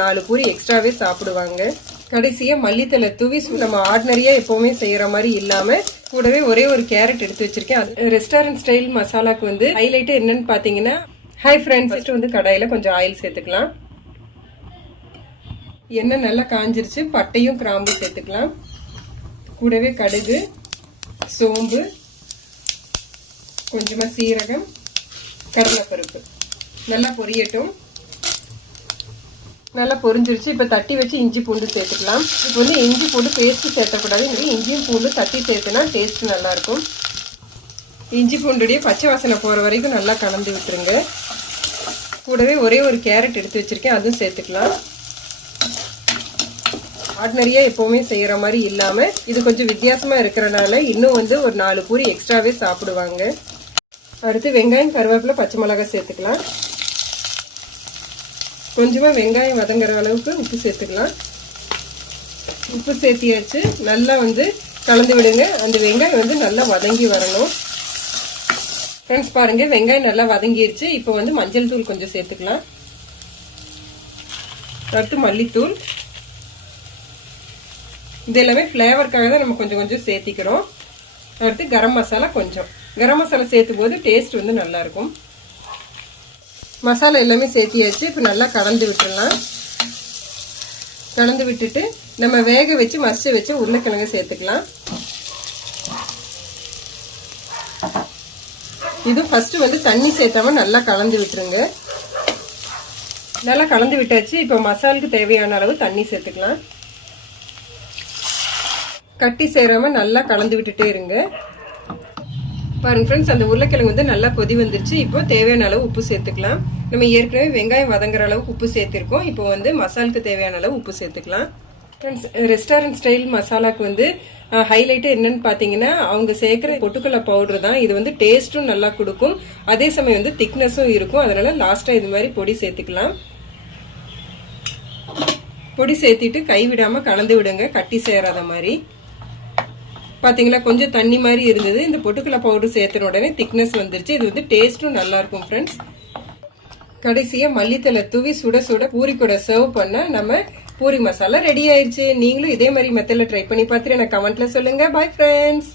4 பூரி எக்ஸ்ட்ராவே சாப்பிடுவாங்க. கடைசியா மல்லித்தலை தூவி நம்ம ஆர்டினரியா எப்பவுமே செய்யற மாதிரி இல்லாம கூடவே ஒரே ஒரு கேரட் எடுத்து வச்சிருக்கேன். ரெஸ்டாரண்ட் ஸ்டைல் மசாலாக்கு ஹைலைட் என்னன்னு பாத்தீங்கன்னா, ஹாய் ஃப்ரெண்ட்ஸ், கடாயில கொஞ்சம் ஆயில் சேர்த்துக்கலாம். எண்ணெய் நல்லா காஞ்சிருச்சு. பட்டையும் கிராம்பு சேர்த்துக்கலாம். கூடவே கடுகு, சோம்பு, கொஞ்சமா சீரகம், கடலைப்பருப்பு நல்லா பொரியட்டும். நல்லா பொரிஞ்சிருச்சு. இப்போ தட்டி வச்சு இஞ்சி பூண்டு சேர்த்துக்கலாம். இப்போ இஞ்சி பூண்டு பேஸ்ட் சேர்த்தக்கூடாது. இஞ்சியும் பூண்டு தட்டி சேர்த்துனா டேஸ்ட் நல்லா இருக்கும். இஞ்சி பூண்டுடைய பச்சை வாசனை போற வரைக்கும் நல்லா கலந்து விட்டுருங்க. கூடவே ஒரே ஒரு கேரட் எடுத்து வச்சிருக்கேன், அதுவும் சேர்த்துக்கலாம். ஆர்டினரியா எப்பவுமே செய்யற மாதிரி இல்லாம இது கொஞ்சம் வித்தியாசமா இருக்கிறனால இன்னும் ஒரு 4 பூரி எக்ஸ்ட்ராவே சாப்பிடுவாங்க. அடுத்து வெங்காயம், கருவேப்பிலை, பச்சை மிளகாய் சேர்த்துக்கலாம். கொஞ்சமா வெங்காயம் வதங்குற அளவுக்கு உப்பு சேர்த்துக்கலாம். உப்பு சேர்த்தியாச்சு. நல்லா கலந்து விடுங்க. அந்த வெங்காயம் நல்லா வதங்கி வரணும். ஃப்ரெண்ட்ஸ் பாருங்க, வெங்காயம் நல்லா வதங்கிருச்சு. இப்போ மஞ்சள் தூள் கொஞ்சம் சேர்த்துக்கலாம். அடுத்து மல்லித்தூள். இது எல்லாமே ஃப்ளேவருக்காக தான் நம்ம கொஞ்சம் கொஞ்சம் சேர்த்திக்கிறோம். அடுத்து கரம் மசாலா கொஞ்சம். கரம் மசாலா சேர்த்தும் போது டேஸ்ட் நல்லா இருக்கும். மசாலா எல்லாமே சேர்த்தியாச்சு. இப்போ நல்லா கலந்து விட்டுடலாம். கலந்து விட்டுட்டு நம்ம வேக வச்சு மசிச்சு வச்சு உருளைக்கிழங்கு சேர்த்துக்கலாம். இது ஃபர்ஸ்ட் தண்ணி சேர்த்தாம நல்லா கலந்து விட்டுருங்க. நல்லா கலந்து விட்டாச்சு. இப்போ மசாலுக்கு தேவையான அளவு தண்ணி சேர்த்துக்கலாம். கட்டி சேராம நல்லா கலந்து விட்டுட்டே இருங்க. பாருங்க ஃப்ரெண்ட்ஸ், அந்த உருளைக்கிழங்கு நல்லா கொதி வந்துருச்சு. இப்போ தேவையான அளவு உப்பு சேர்த்துக்கலாம். நம்ம ஏற்கனவே வெங்காயம் வதங்குற அளவுக்கு உப்பு சேர்த்திருக்கோம். இப்போ மசாலுக்கு தேவையான அளவு உப்பு சேர்த்துக்கலாம். ஃப்ரெண்ட்ஸ், ரெஸ்டாரண்ட் ஸ்டைல் மசாலாக்கு ஹைலைட் என்னன்னு பாத்தீங்கன்னா, அவங்க சேர்க்கிற பொட்டுக்கடலை பவுடர் தான். இது டேஸ்டும் நல்லா கொடுக்கும், அதே சமயம் திக்னஸும் இருக்கும். அதனால லாஸ்டா இது மாதிரி பொடி சேர்த்துக்கலாம். பொடி சேர்த்திட்டு கைவிடாம கலந்து விடுங்க, கட்டி சேராத மாதிரி. பாத்தீங்களா, கொஞ்சம் தண்ணி மாதிரி இருந்தது. இந்த பொட்டுக்கடலை பவுடர் சேர்த்த உடனே திக்னஸ் வந்துருச்சு. இது டேஸ்டும் நல்லா இருக்கும் ஃப்ரெண்ட்ஸ். கடைசியா மல்லித்தலை தூவி சுட சுட பூரி கூட சர்வ் பண்ண நம்ம பூரி மசாலா ரெடி ஆயிடுச்சு. நீங்களும் இதே மாதிரி மெத்தட்ல ட்ரை பண்ணி பார்த்துட்டு எனக்கு கமெண்ட்ல சொல்லுங்க. Bye friends.